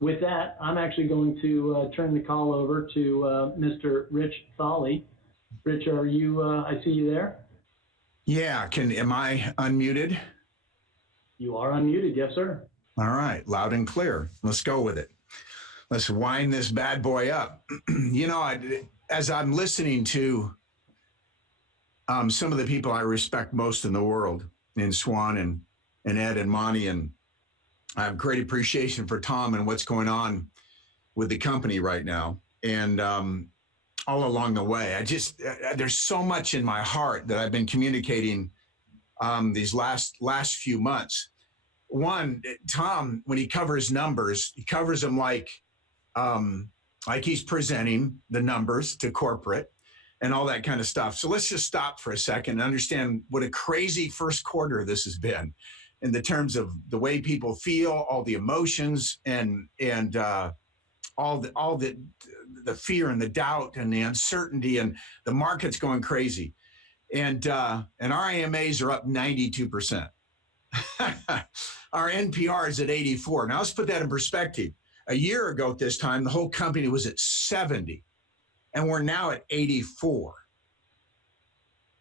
With that, I'm actually going to turn the call over to Mr. Rich Thawley. Rich, are you, I see you there. Yeah, am I unmuted? You are unmuted, yes, sir. All right, loud and clear. Let's go with it. Let's wind this bad boy up. As I'm listening to some of the people I respect most in the world, in Swan and Ed and Monty, and I have great appreciation for Tom and what's going on with the company right now. And all along the way, there's so much in my heart that I've been communicating these last few months. One, Tom, when he covers numbers, he covers them like he's presenting the numbers to corporate and all that kind of stuff. So let's just stop for a second and understand what a crazy first quarter this has been in the terms of the way people feel, all the emotions, and all the fear and the doubt and the uncertainty, and the market's going crazy. And our AMAs are up 92%. Our NPR is at 84. Now let's put that in perspective. A year ago at this time, the whole company was at 70, and we're now at 84.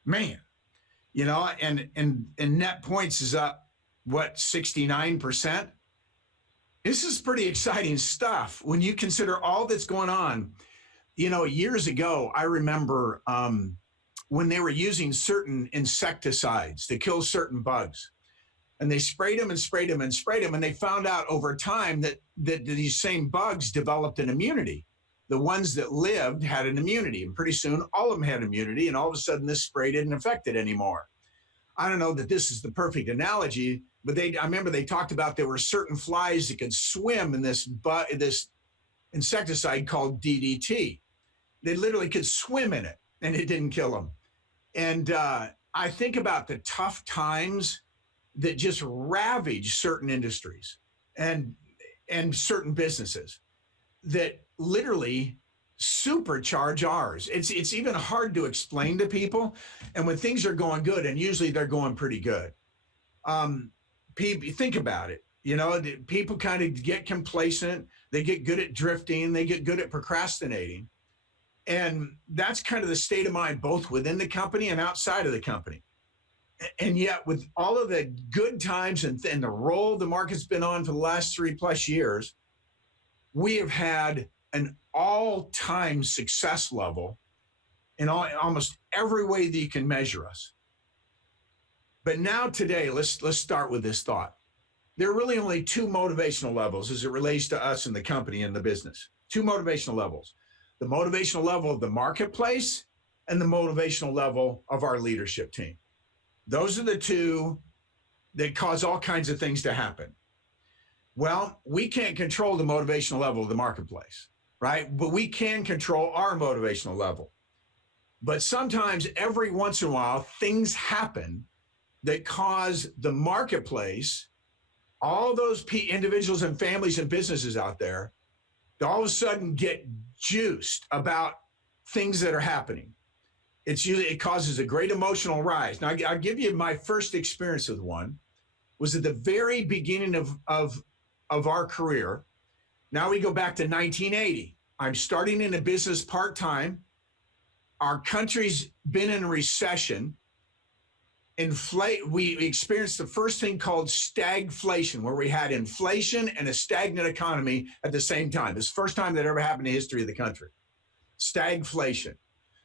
Man, and net points is up, 69%? This is pretty exciting stuff when you consider all that's going on. Years ago, I remember when they were using certain insecticides to kill certain bugs. And they sprayed them and sprayed them and sprayed them. And they found out over time that these same bugs developed an immunity. The ones that lived had an immunity. And pretty soon, all of them had immunity. And all of a sudden, this spray didn't affect it anymore. I don't know that this is the perfect analogy, but I remember they talked about there were certain flies that could swim in this insecticide called DDT. They literally could swim in it, and it didn't kill them. And I think about the tough times that just ravage certain industries and certain businesses that literally supercharge ours. It's even hard to explain to people. And when things are going good, and usually they're going pretty good, people think about it. People kind of get complacent. They get good at drifting. They get good at procrastinating. And that's kind of the state of mind, both within the company and outside of the company. And yet, with all of the good times and the role the market's been on for the last 3+ years, we have had an all-time success level in almost every way that you can measure us. But now today, let's start with this thought. There are really only two motivational levels as it relates to us and the company and the business. Two motivational levels. The motivational level of the marketplace and the motivational level of our leadership team. Those are the two that cause all kinds of things to happen. Well, we can't control the motivational level of the marketplace, right? But we can control our motivational level. But sometimes, every once in a while, things happen that cause the marketplace, all those individuals and families and businesses out there, to all of a sudden get juiced about things that are happening. It causes a great emotional rise. Now, I'll give you my first experience with one. Was at the very beginning of our career. Now we go back to 1980. I'm starting in a business part-time. Our country's been in a recession. We experienced the first thing called stagflation, where we had inflation and a stagnant economy at the same time. It's the first time that ever happened in the history of the country. Stagflation.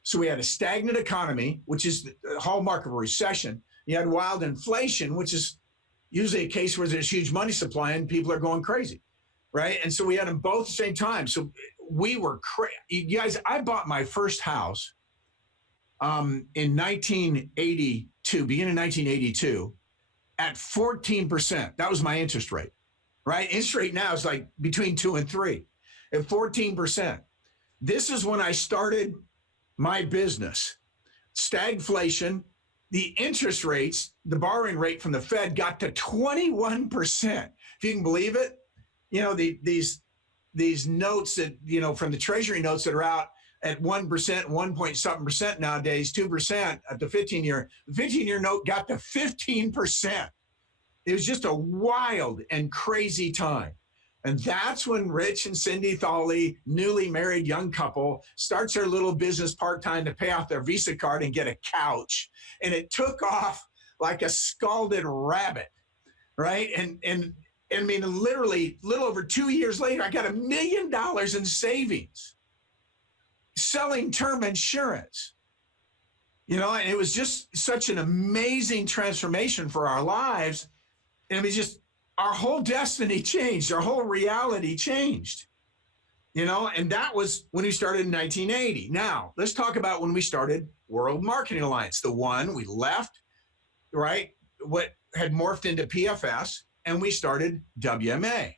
So we had a stagnant economy, which is the hallmark of a recession. You had wild inflation, which is usually a case where there's huge money supply and people are going crazy, right? And so we had them both at the same time. So we were crazy. You guys, I bought my first house in 1982, beginning of 1982, at 14%. That was my interest rate, right? Interest rate now is like between 2 and 3 at 14%. This is when I started my business. Stagflation, the interest rates, the borrowing rate from the Fed got to 21%. If you can believe it, these notes that, from the Treasury notes that are out at 1%, 1 point something percent nowadays, 2% at the 15-year. The 15-year note got to 15%. It was just a wild and crazy time. And that's when Rich and Cindy Thawley, newly married young couple, starts their little business part-time to pay off their Visa card and get a couch. And it took off like a scalded rabbit, right? And I mean, literally, a little over 2 years later, I got $1 million in savings selling term insurance. You know, and it was just such an amazing transformation for our lives. And it was just, our whole destiny changed. Our whole reality changed, you know, and that was when we started in 1980. Now, let's talk about when we started World Marketing Alliance, the one we left, right, what had morphed into PFS, and we started WMA.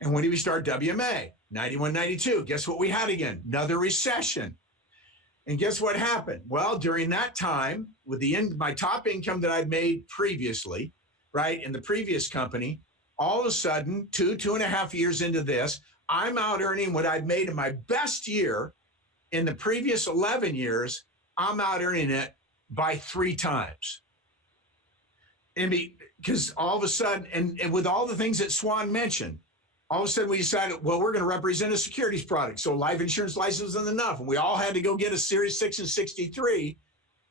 And when did we start WMA? 91, 92. Guess what we had again? Another recession. And guess what happened? Well, during that time, with my top income that I'd made previously, right, in the previous company, all of a sudden, 2.5 years into this, I'm out earning what I'd made in my best year in the previous 11 years. I'm out earning it by 3 times. And because all of a sudden, and with all the things that Swan mentioned, all of a sudden we decided, well, we're going to represent a securities product. So life insurance license isn't enough. And we all had to go get a Series 6 and 63.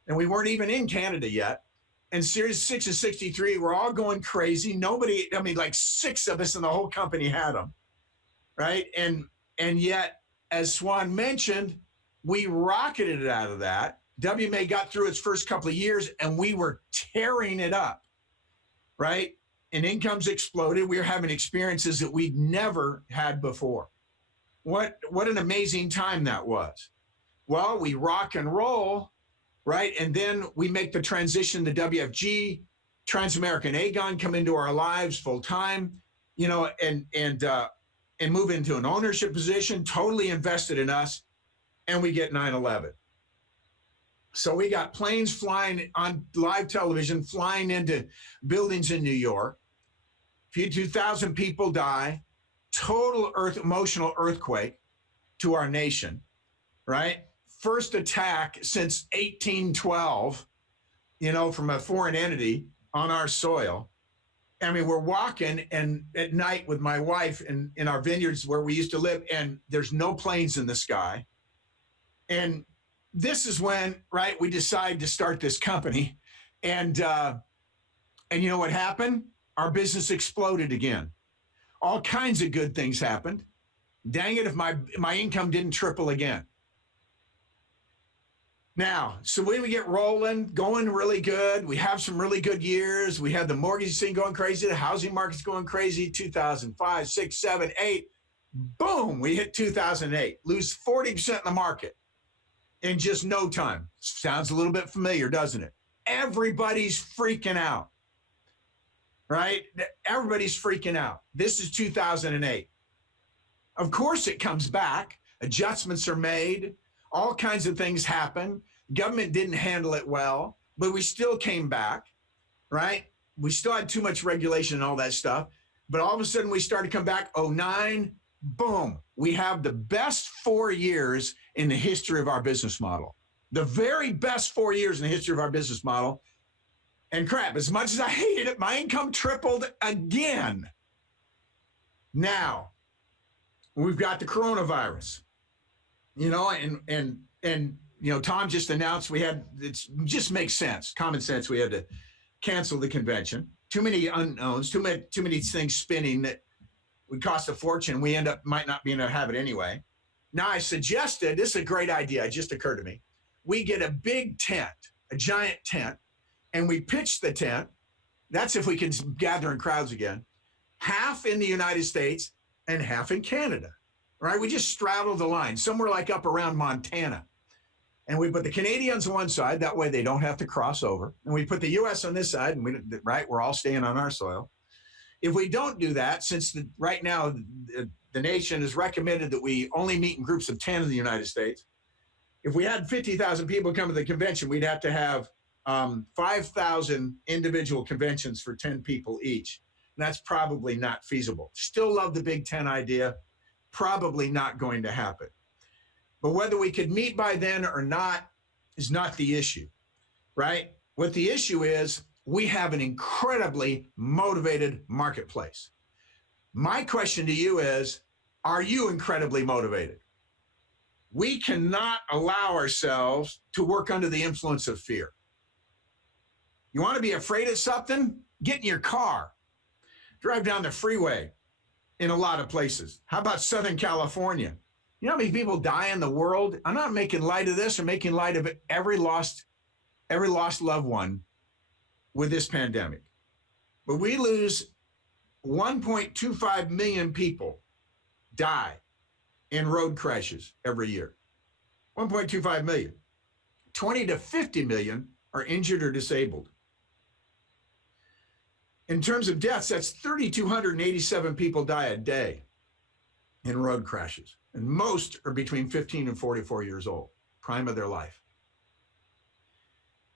And we weren't even in Canada yet. And Series 6 and 63 were all going crazy. Nobody, I mean, like 6 of us in the whole company had them, right? And yet, as Swan mentioned, we rocketed it out of that. WMA got through its first couple of years, and we were tearing it up, right? And incomes exploded. We were having experiences that we'd never had before. What an amazing time that was. Well, we rock and roll, right? And then we make the transition to WFG, Transamerican Aegon come into our lives full time, you know, and move into an ownership position, totally invested in us, and we get 9/11. So we got planes flying on live television, flying into buildings in New York. A few 2,000 people die, total emotional earthquake to our nation, right? First attack since 1812, you know, from a foreign entity on our soil. I mean, we're walking and at night with my wife in our vineyards where we used to live, and there's no planes in the sky. And this is when, right, we decide to start this company. And you know what happened? Our business exploded again. All kinds of good things happened. Dang it, if my income didn't triple again. Now, so when we get rolling, going really good, we have some really good years. We have the mortgage thing going crazy, the housing market's going crazy, 2005, 6, 7, 8. Boom, we hit 2008, lose 40% in the market in just no time. Sounds a little bit familiar, doesn't it? Everybody's freaking out, right? Everybody's freaking out. This is 2008. Of course it comes back. Adjustments are made. All kinds of things happen. Government didn't handle it well, but we still came back, right? We still had too much regulation and all that stuff. But all of a sudden we started to come back. 09, boom. We have the best 4 years in the history of our business model. The very best 4 years in the history of our business model. And crap, as much as I hated it, my income tripled again. Now, we've got the coronavirus. You know, and you know, Tom just announced it just makes sense, common sense. We had to cancel the convention. Too many unknowns, too many things spinning that would cost a fortune. We might not be able to have it anyway. Now I suggested, this is a great idea. It just occurred to me. We get a big tent, a giant tent, and we pitch the tent. That's if we can gather in crowds again. Half in the United States and half in Canada. Right? We just straddle the line, somewhere like up around Montana. And we put the Canadians on one side, that way they don't have to cross over. And we put the U.S. on this side, and we're all staying on our soil. If we don't do that, since right now the nation has recommended that we only meet in groups of 10 in the United States, if we had 50,000 people come to the convention, we'd have to have 5,000 individual conventions for 10 people each. And that's probably not feasible. Still love the Big 10 idea. Probably not going to happen. But whether we could meet by then or not is not the issue, right? What the issue is, we have an incredibly motivated marketplace. My question to you is, are you incredibly motivated? We cannot allow ourselves to work under the influence of fear. You want to be afraid of something? Get in your car. Drive down the freeway in a lot of places. How about Southern California? You know how many people die in the world? I'm not making light of this or making light of every lost loved one with this pandemic. But we lose 1.25 million people die in road crashes every year. 1.25 million. 20 to 50 million are injured or disabled. In terms of deaths, that's 3,287 people die a day in road crashes. And most are between 15 and 44 years old, prime of their life.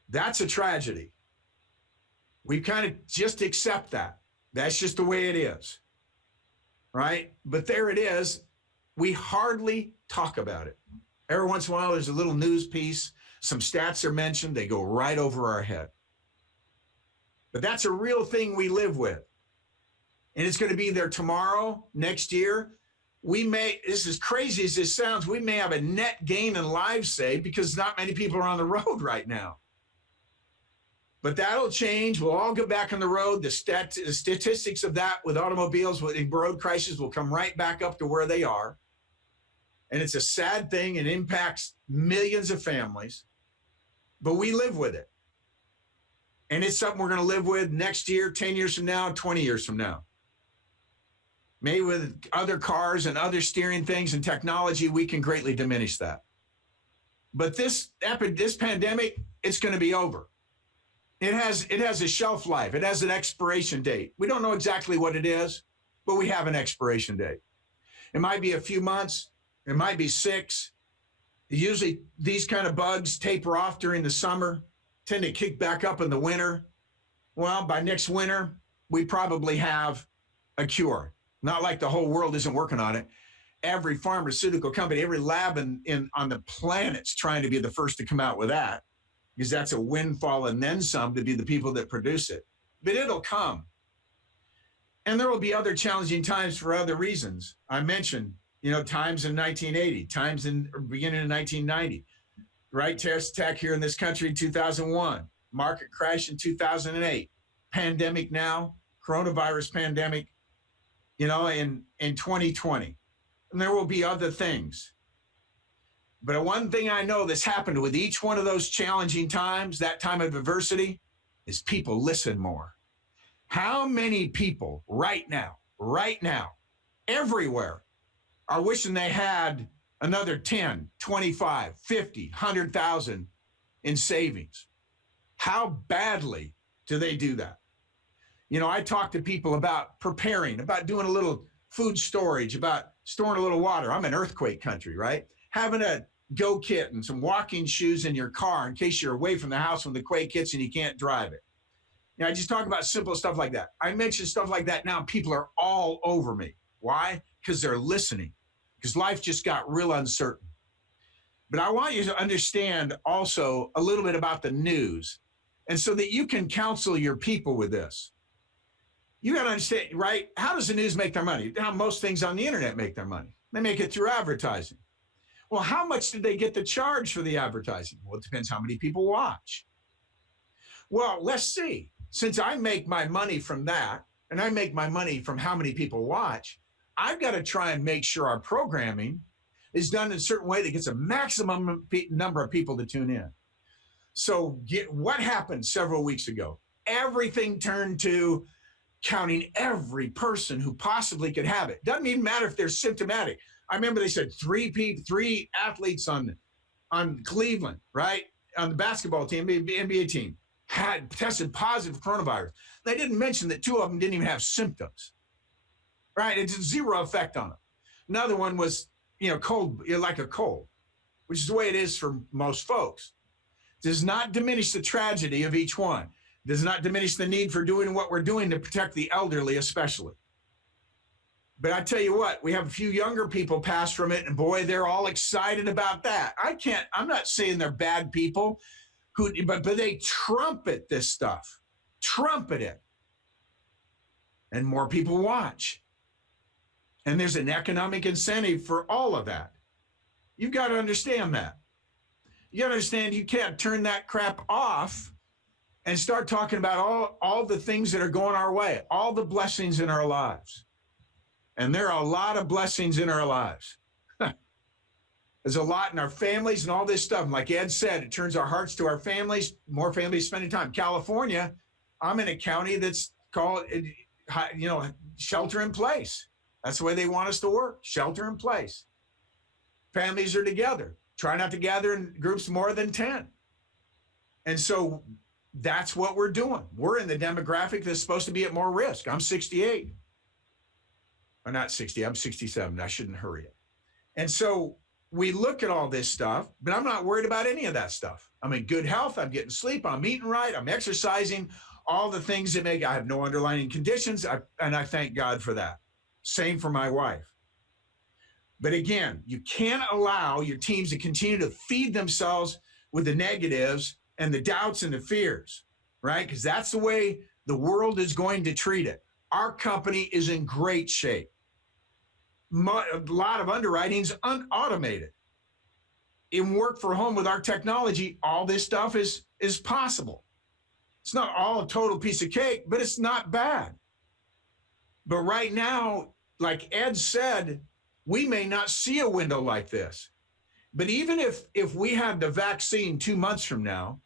That's a tragedy. We kind of just accept that. That's just the way it is, right? But there it is. We hardly talk about it. Every once in a while, there's a little news piece. Some stats are mentioned. They go right over our head. But that's a real thing we live with. And it's going to be there tomorrow, next year. We may, this is crazy as this sounds, we may have a net gain in lives saved because not many people are on the road right now. But that'll change. We'll all get back on the road. The statistics of that with automobiles, with road crashes will come right back up to where they are. And it's a sad thing. It impacts millions of families. But we live with it. And it's something we're going to live with next year, 10 years from now, 20 years from now. Maybe with other cars and other steering things and technology, we can greatly diminish that. But this pandemic, it's going to be over. It has a shelf life. It has an expiration date. We don't know exactly what it is, but we have an expiration date. It might be a few months. It might be 6. Usually these kind of bugs taper off during the summer, tend to kick back up in the winter. Well, by next winter, we probably have a cure. Not like the whole world isn't working on it. Every pharmaceutical company, every lab on the planet's trying to be the first to come out with that, because that's a windfall and then some to be the people that produce it. But it'll come. And there will be other challenging times for other reasons. I mentioned, times in 1980, times in beginning of 1990. Right, terrorist attack here in this country in 2001, market crash in 2008, pandemic now, coronavirus pandemic, in 2020. And there will be other things. But one thing I know that's happened with each one of those challenging times, that time of adversity, is people listen more. How many people right now, everywhere, are wishing they had another 10, 25, 50, 100,000 in savings? How badly do they do that? I talk to people about preparing, about doing a little food storage, about storing a little water. I'm in earthquake country, right? Having a go kit and some walking shoes in your car in case you're away from the house when the quake hits and you can't drive it. I just talk about simple stuff like that. I mention stuff like that now. People are all over me. Why? Because they're listening. Because life just got real uncertain. But I want you to understand also a little bit about the news, and so that you can counsel your people with this. You got to understand, right? How does the news make their money? How most things on the internet make their money. They make it through advertising. Well, how much did they get to charge for the advertising? Well, it depends how many people watch. Well, let's see. Since I make my money from that, and I make my money from how many people watch, I've got to try and make sure our programming is done in a certain way that gets a maximum number of people to tune in. So what happened several weeks ago? Everything turned to counting every person who possibly could have it. Doesn't even matter if they're symptomatic. I remember they said three athletes on Cleveland, right? On the basketball team, the NBA team, had tested positive for coronavirus. They didn't mention that 2 of them didn't even have symptoms, right? It's zero effect on them. Another one was, cold, like a cold, which is the way it is for most folks. Does not diminish the tragedy of each one. Does not diminish the need for doing what we're doing to protect the elderly especially. But I tell you what, we have a few younger people pass from it, and boy, they're all excited about that. I'm not saying they're bad people, but they trumpet this stuff. Trumpet it. And more people watch. And there's an economic incentive for all of that. You've got to understand that. You got to understand you can't turn that crap off and start talking about all the things that are going our way, all the blessings in our lives. And there are a lot of blessings in our lives. There's a lot in our families and all this stuff. And like Ed said, it turns our hearts to our families, more families spending time. California, I'm in a county that's called, shelter in place. That's the way they want us to work, shelter in place. Families are together. Try not to gather in groups more than 10. And so that's what we're doing. We're in the demographic that's supposed to be at more risk. I'm 68. Or not 60, I'm 67. I shouldn't hurry it. And so we look at all this stuff, but I'm not worried about any of that stuff. I'm in good health. I'm getting sleep. I'm eating right. I'm exercising. All the things that I have no underlying conditions. And I thank God for that. Same for my wife. But again, you can't allow your teams to continue to feed themselves with the negatives and the doubts and the fears, right? Because that's the way the world is going to treat it. Our company is in great shape. A lot of underwriting's automated. In work for home with our technology, all this stuff is possible. It's not all a total piece of cake, but it's not bad. But right now, like Ed said, we may not see a window like this. But even if we had the vaccine 2 months from now,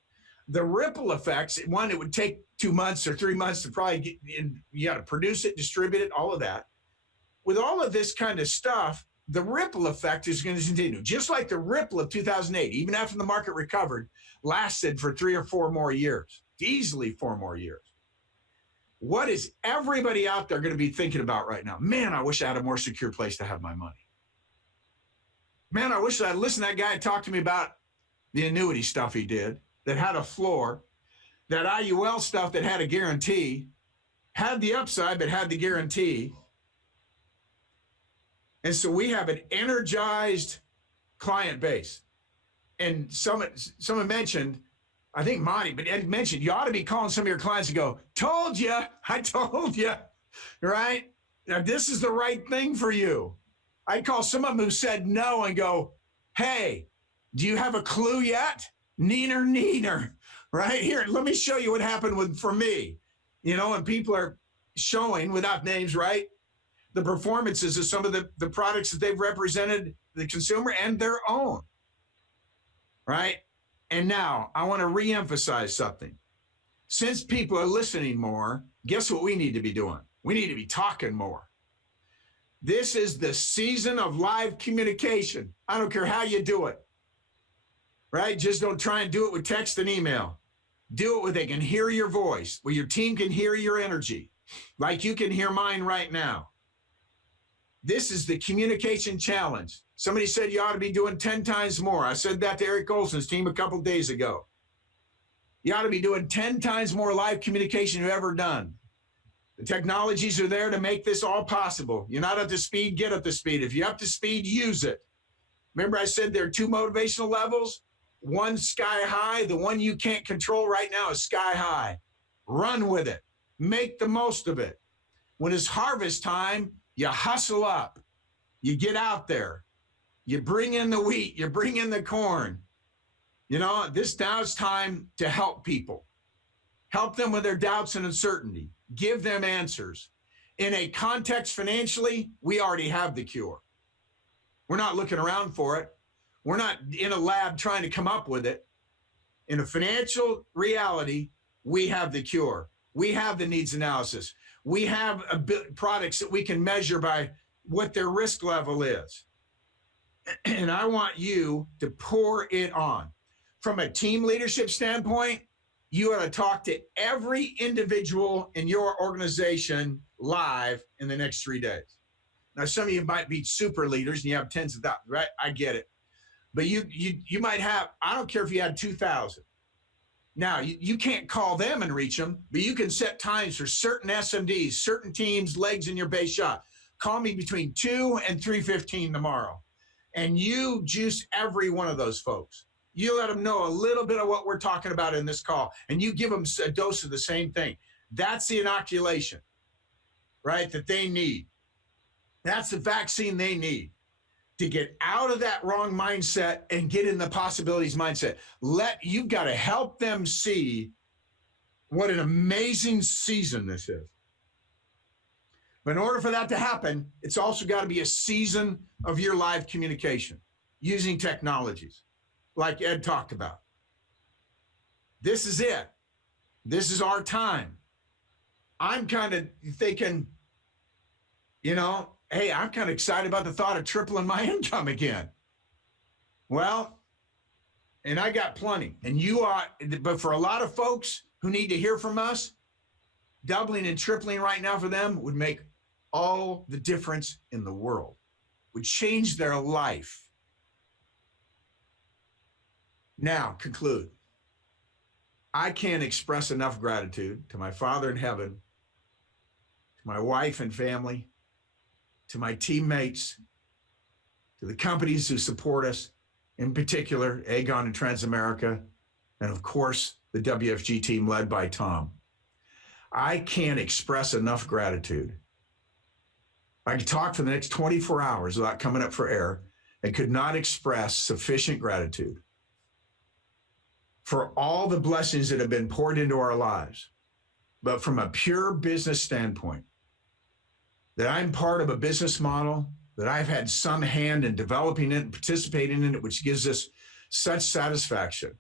the ripple effects, one, it would take 2 months or 3 months to probably get in, you got to produce it, distribute it, all of that. With all of this kind of stuff, the ripple effect is going to continue. Just like the ripple of 2008, even after the market recovered, lasted for 3 or 4 more years, easily 4 more years. What is everybody out there going to be thinking about right now? Man, I wish I had a more secure place to have my money. Man, I wish I'd listened to that guy talk to me about the annuity stuff he did that had a floor, that IUL stuff that had a guarantee, had the upside but had the guarantee. And so we have an energized client base. And someone mentioned, I think Monty, but Ed mentioned, you ought to be calling some of your clients and go, told you, I told you, right? Now, this is the right thing for you. I'd call some of them who said no and go, hey, do you have a clue yet? Neener, right? Here, let me show you what happened for me. And people are showing, without names, right, the performances of some of the products that they've represented the consumer and their own, right? And now I want to reemphasize something. Since people are listening more, guess what we need to be doing? We need to be talking more. This is the season of live communication. I don't care how you do it, right? Just don't try and do it with text and email. Do it where they can hear your voice, where your team can hear your energy, like you can hear mine right now. This is the communication challenge. Somebody said you ought to be doing 10 times more. I said that to Eric Olson's team a couple of days ago. You ought to be doing 10 times more live communication you've ever done. The technologies are there to make this all possible. You're not up to speed, get up to speed. If you're up to speed, use it. Remember I said there are 2 motivational levels? One sky high. The one you can't control right now is sky high. Run with it. Make the most of it. When it's harvest time, you hustle up. You get out there. You bring in the wheat. You bring in the corn. Now it's time to help people. Help them with their doubts and uncertainty. Give them answers. In a context financially, we already have the cure. We're not looking around for it. We're not in a lab trying to come up with it. In a financial reality, we have the cure. We have the needs analysis. We have products that we can measure by what their risk level is. And I want you to pour it on. From a team leadership standpoint, you ought to talk to every individual in your organization live in the next 3 days. Now, some of you might be super leaders and you have tens of thousands, right? I get it. But you might have, I don't care if you had 2,000. Now, you can't call them and reach them, but you can set times for certain SMDs, certain teams, legs in your base shot. Call me between 2 and 3:15 tomorrow. And you juice every one of those folks. You let them know a little bit of what we're talking about in this call, and you give them a dose of the same thing. That's the inoculation, right, that they need. That's the vaccine they need to get out of that wrong mindset and get in the possibilities mindset. You've got to help them see what an amazing season this is. But in order for that to happen, it's also got to be a season of your live communication using technologies like Ed talked about. This is it. This is our time. I'm kind of thinking, hey, I'm kind of excited about the thought of tripling my income again. Well, and I got plenty. And you are, but for a lot of folks who need to hear from us, doubling and tripling right now for them would make all the difference in the world, would change their life. Now, conclude. I can't express enough gratitude to my Father in heaven, to my wife and family, to my teammates, to the companies who support us, in particular, Aegon and Transamerica, and of course, the WFG team led by Tom. I can't express enough gratitude. I could talk for the next 24 hours without coming up for air and could not express sufficient gratitude for all the blessings that have been poured into our lives. But from a pure business standpoint, that I'm part of a business model, that I've had some hand in developing it and participating in it, which gives us such satisfaction,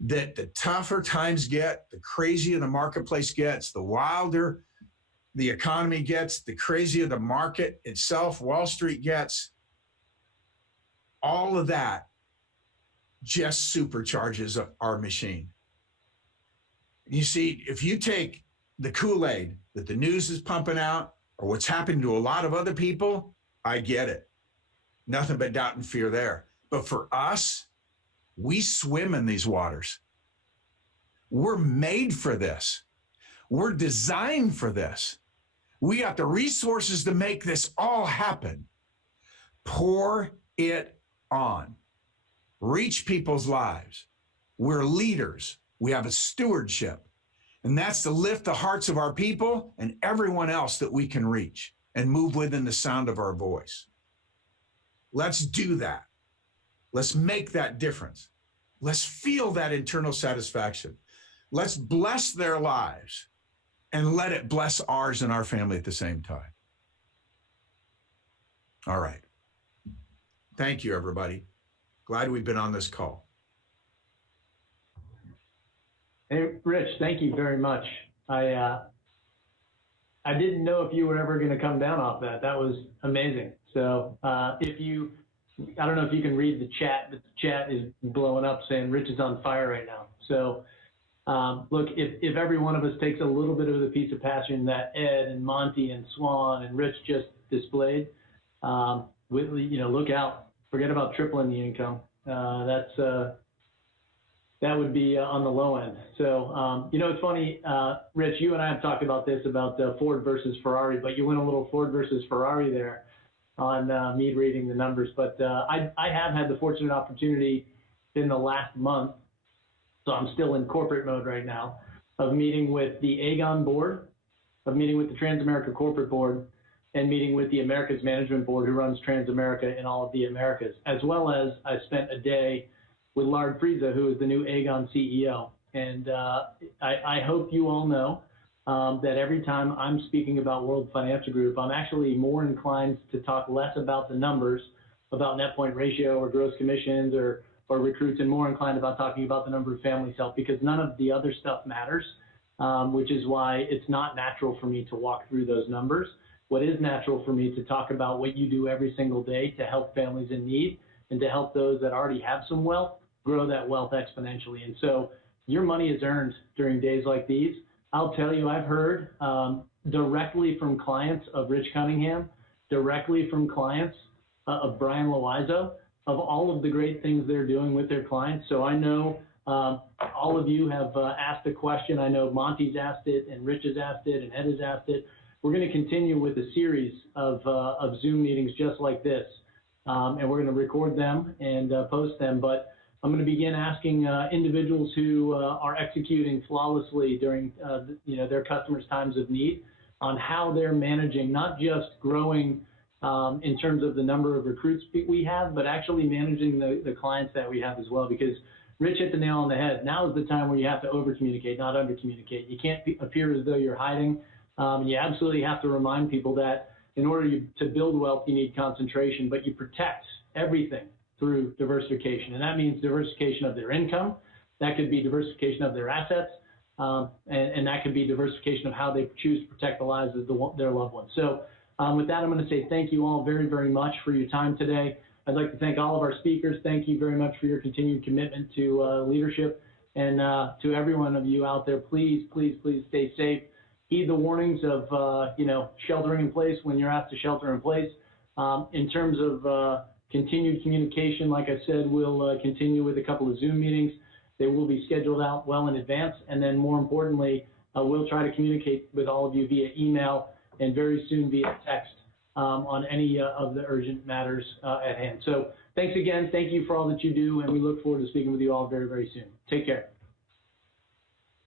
that the tougher times get, the crazier the marketplace gets, the wilder the economy gets, the crazier the market itself, Wall Street gets, all of that just supercharges our machine. You see, if you take the Kool-Aid that the news is pumping out, or what's happened to a lot of other people, I get it. Nothing but doubt and fear there. But for us, we swim in these waters. We're made for this. We're designed for this. We got the resources to make this all happen. Pour it on. Reach people's lives. We're leaders. We have a stewardship. And that's to lift the hearts of our people and everyone else that we can reach and move within the sound of our voice. Let's do that. Let's make that difference. Let's feel that internal satisfaction. Let's bless their lives and let it bless ours and our family at the same time. All right. Thank you, everybody. Glad we've been on this call. Hey, Rich, thank you very much. I didn't know if you were ever going to come down off that. That was amazing. So I don't know if you can read the chat, but the chat is blowing up saying Rich is on fire right now. So look, if every one of us takes a little bit of the piece of passion that Ed and Monty and Swan and Rich just displayed, look out. Forget about tripling the income. That would be on the low end. So, it's funny, Rich, you and I have talked about this, about Ford versus Ferrari, but you went a little Ford versus Ferrari there on me reading the numbers. But I have had the fortunate opportunity in the last month, so I'm still in corporate mode right now, of meeting with the Aegon board, of meeting with the Transamerica corporate board, and meeting with the Americas Management Board, who runs Transamerica in all of the Americas, as well as I spent a day with Lard Friese, who is the new Aegon CEO. And I hope you all know that every time I'm speaking about World Financial Group, I'm actually more inclined to talk less about the numbers, about net point ratio or gross commissions or recruits, and more inclined about talking about the number of families helped, because none of the other stuff matters, which is why it's not natural for me to walk through those numbers. What is natural for me to talk about what you do every single day to help families in need and to help those that already have some wealth grow that wealth exponentially. And so your money is earned during days like these. I'll tell you, I've heard directly from clients of Rich Cunningham, directly from clients of Brian Loizo, of all of the great things they're doing with their clients. So I know all of you have asked a question. I know Monty's asked it, and Rich has asked it, and Ed has asked it. We're going to continue with a series of Zoom meetings just like this, and we're going to record them and post them. But I'm going to begin asking individuals who are executing flawlessly during their customers' times of need on how they're managing, not just growing in terms of the number of recruits we have, but actually managing the clients that we have as well. Because Rich hit the nail on the head. Now is the time where you have to over-communicate, not under-communicate. You can't appear as though you're hiding. You absolutely have to remind people that in order to build wealth, you need concentration, but you protect everything through diversification. And that means diversification of their income. That could be diversification of their assets. And that could be diversification of how they choose to protect the lives of their loved ones. So with that, I'm going to say thank you all very, very much for your time today. I'd like to thank all of our speakers. Thank you very much for your continued commitment to leadership. And to every one of you out there, please, please, please stay safe. Heed the warnings of, sheltering in place when you're asked to shelter in place. In terms of continued communication, like I said, we'll continue with a couple of Zoom meetings. They will be scheduled out well in advance. And then more importantly, we'll try to communicate with all of you via email and very soon via text on any of the urgent matters at hand. So thanks again. Thank you for all that you do. And we look forward to speaking with you all very, very soon. Take care.